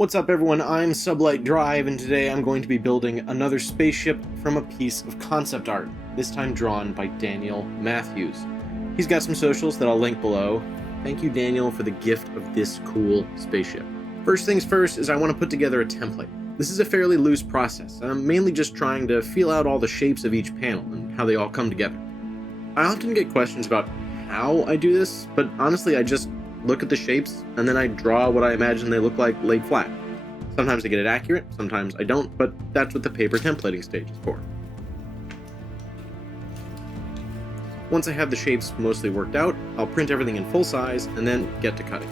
What's up everyone, I'm Sublight Drive, and today I'm going to be building another spaceship from a piece of concept art, this time drawn by Daniel Matthews. He's got some socials that I'll link below. Thank you, Daniel, for the gift of this cool spaceship. First things first is I want to put together a template. This is a fairly loose process, and I'm mainly just trying to feel out all the shapes of each panel and how they all come together. I often get questions about how I do this, but honestly I just look at the shapes, and then I draw what I imagine they look like laid flat. Sometimes I get it accurate, sometimes I don't, but that's what the paper templating stage is for. Once I have the shapes mostly worked out, I'll print everything in full size, and then get to cutting.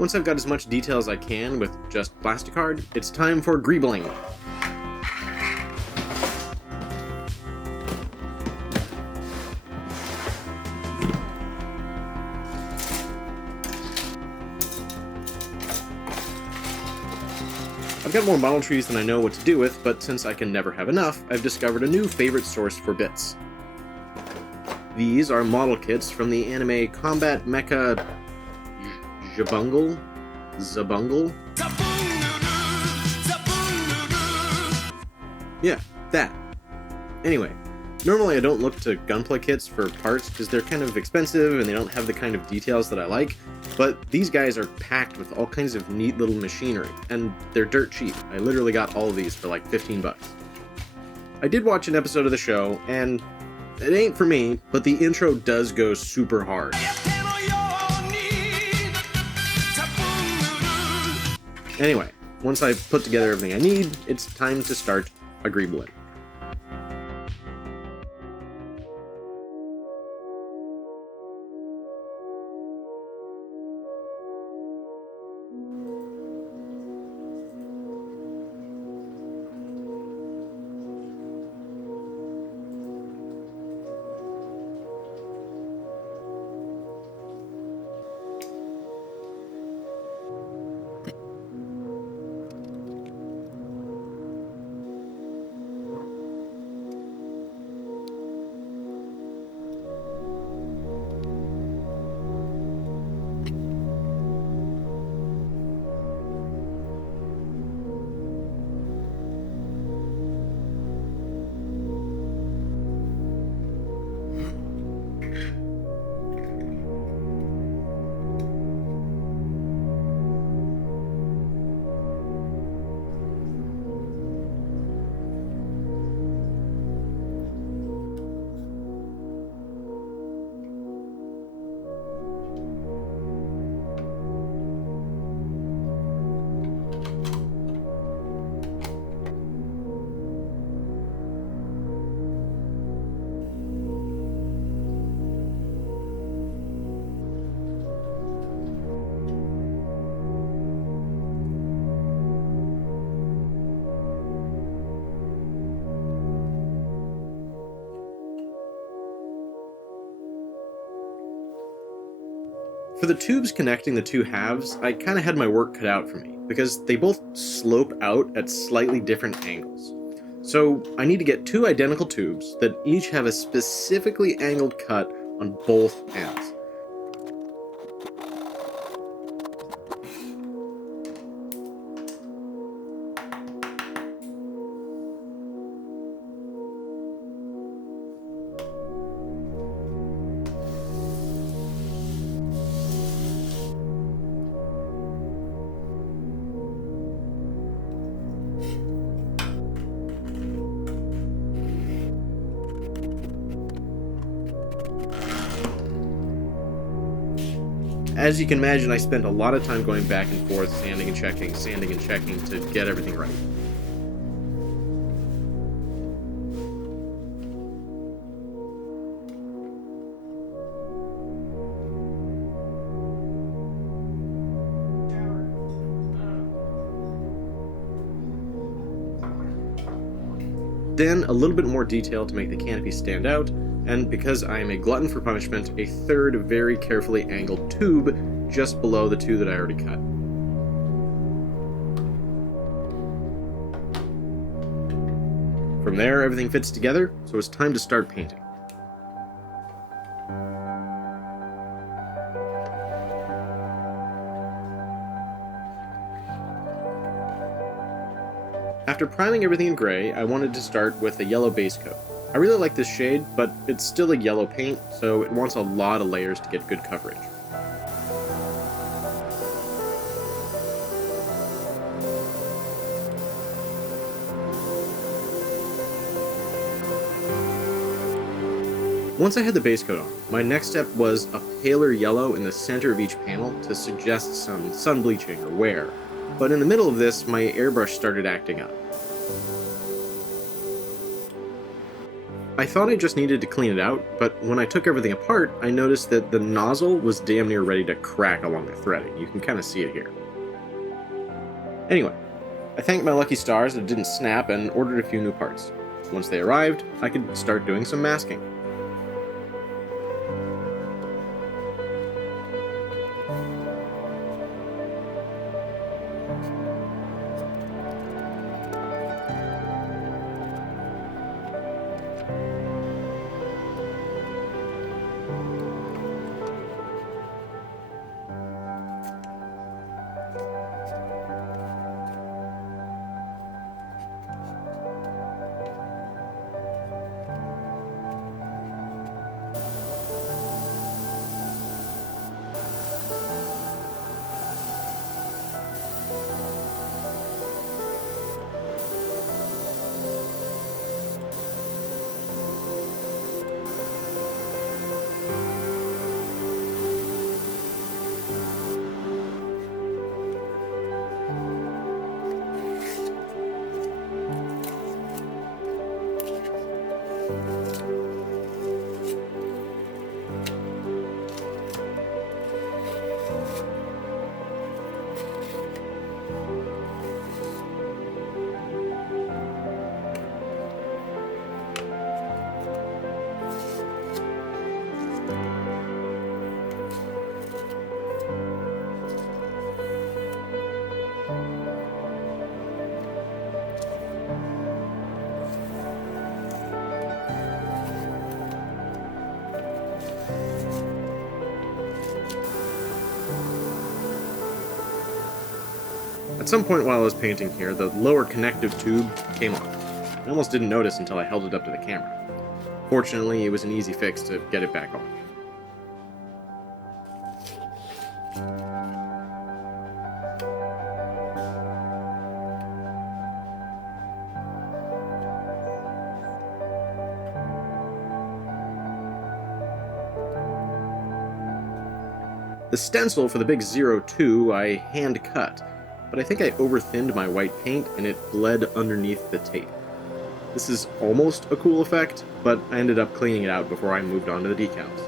Once I've got as much detail as I can with just plasticard, it's time for greebling. I've got more model trees than I know what to do with, but since I can never have enough, I've discovered a new favorite source for bits. These are model kits from the anime Combat Mecha Xabungle? Yeah, that. Anyway, normally I don't look to gunplay kits for parts because they're kind of expensive and they don't have the kind of details that I like, but these guys are packed with all kinds of neat little machinery, and they're dirt cheap. I literally got all of these for like 15 bucks. I did watch an episode of the show, and it ain't for me, but the intro does go super hard. Anyway, once I've put together everything I need, it's time to start a Greebly. For the tubes connecting the two halves, I kind of had my work cut out for me, because they both slope out at slightly different angles. So I need to get two identical tubes that each have a specifically angled cut on both ends. As you can imagine, I spent a lot of time going back and forth, sanding and checking to get everything right. Then a little bit more detail to make the canopy stand out, and because I am a glutton for punishment, a third very carefully angled tube just below the two that I already cut. From there, everything fits together, so it's time to start painting. After priming everything in gray, I wanted to start with a yellow base coat. I really like this shade, but it's still a yellow paint, so it wants a lot of layers to get good coverage. Once I had the base coat on, my next step was a paler yellow in the center of each panel to suggest some sun bleaching or wear. But in the middle of this, my airbrush started acting up. I thought I just needed to clean it out, but when I took everything apart, I noticed that the nozzle was damn near ready to crack along the threading. You can kind of see it here. Anyway, I thanked my lucky stars that it didn't snap and ordered a few new parts. Once they arrived, I could start doing some masking. At some point while I was painting here, the lower connective tube came off. I almost didn't notice until I held it up to the camera. Fortunately, it was an easy fix to get it back on. The stencil for the big 02 I hand cut, but I think I over-thinned my white paint and it bled underneath the tape. This is almost a cool effect, but I ended up cleaning it out before I moved on to the decals.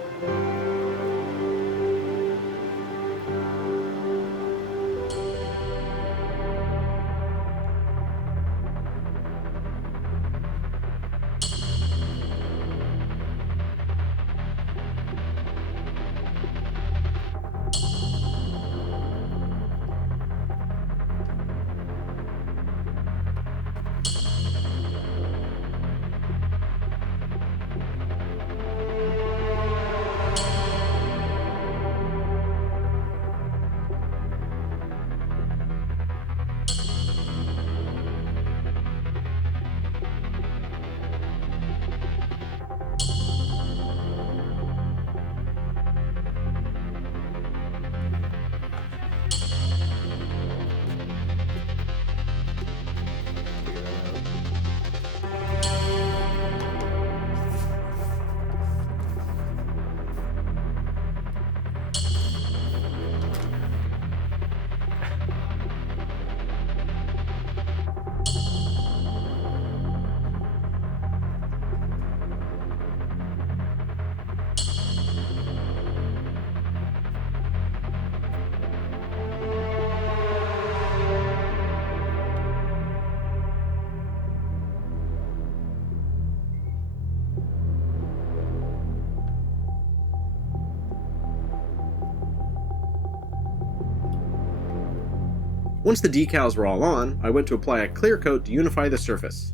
Once the decals were all on, I went to apply a clear coat to unify the surface.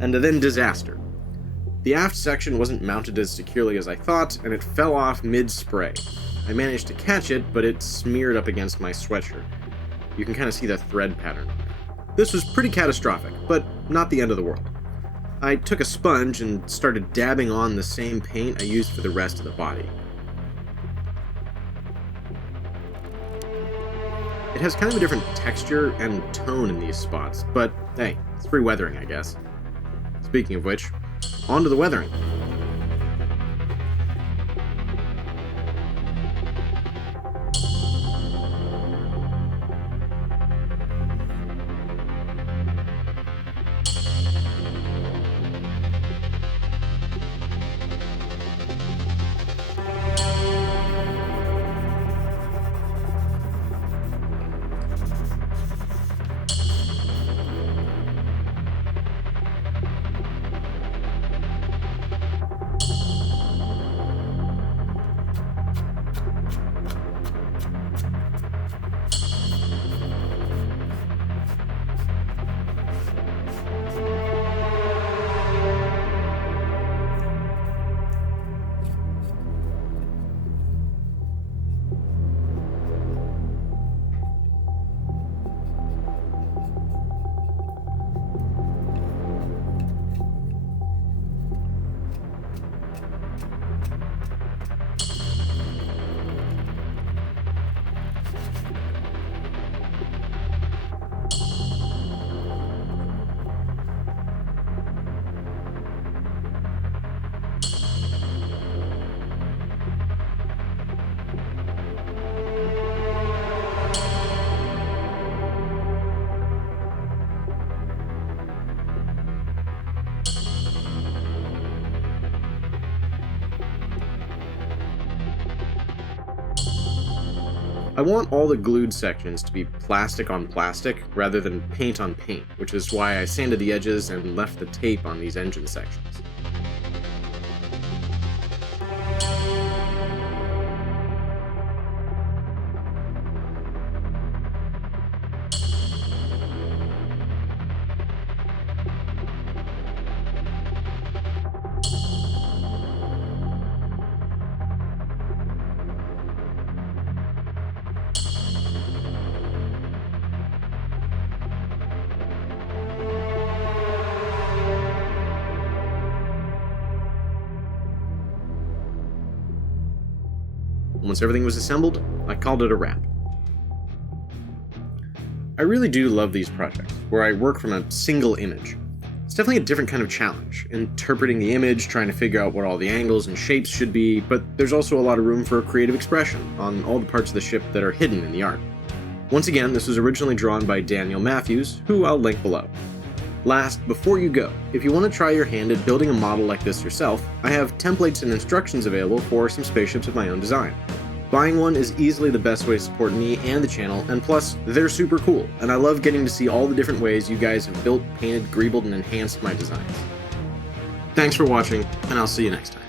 And then disaster. The aft section wasn't mounted as securely as I thought, and it fell off mid-spray. I managed to catch it, but it smeared up against my sweatshirt. You can kind of see the thread pattern. This was pretty catastrophic, but not the end of the world. I took a sponge and started dabbing on the same paint I used for the rest of the body. It has kind of a different texture and tone in these spots, but hey, it's free weathering, I guess. Speaking of which, on to the weathering. I want all the glued sections to be plastic on plastic rather than paint on paint, which is why I sanded the edges and left the tape on these engine sections. Once everything was assembled, I called it a wrap. I really do love these projects, where I work from a single image. It's definitely a different kind of challenge, interpreting the image, trying to figure out what all the angles and shapes should be, but there's also a lot of room for creative expression on all the parts of the ship that are hidden in the art. Once again, this was originally drawn by Daniel Matthews, who I'll link below. Last, before you go, if you want to try your hand at building a model like this yourself, I have templates and instructions available for some spaceships of my own design. Buying one is easily the best way to support me and the channel, and plus, they're super cool, and I love getting to see all the different ways you guys have built, painted, greebled, and enhanced my designs. Thanks for watching, and I'll see you next time.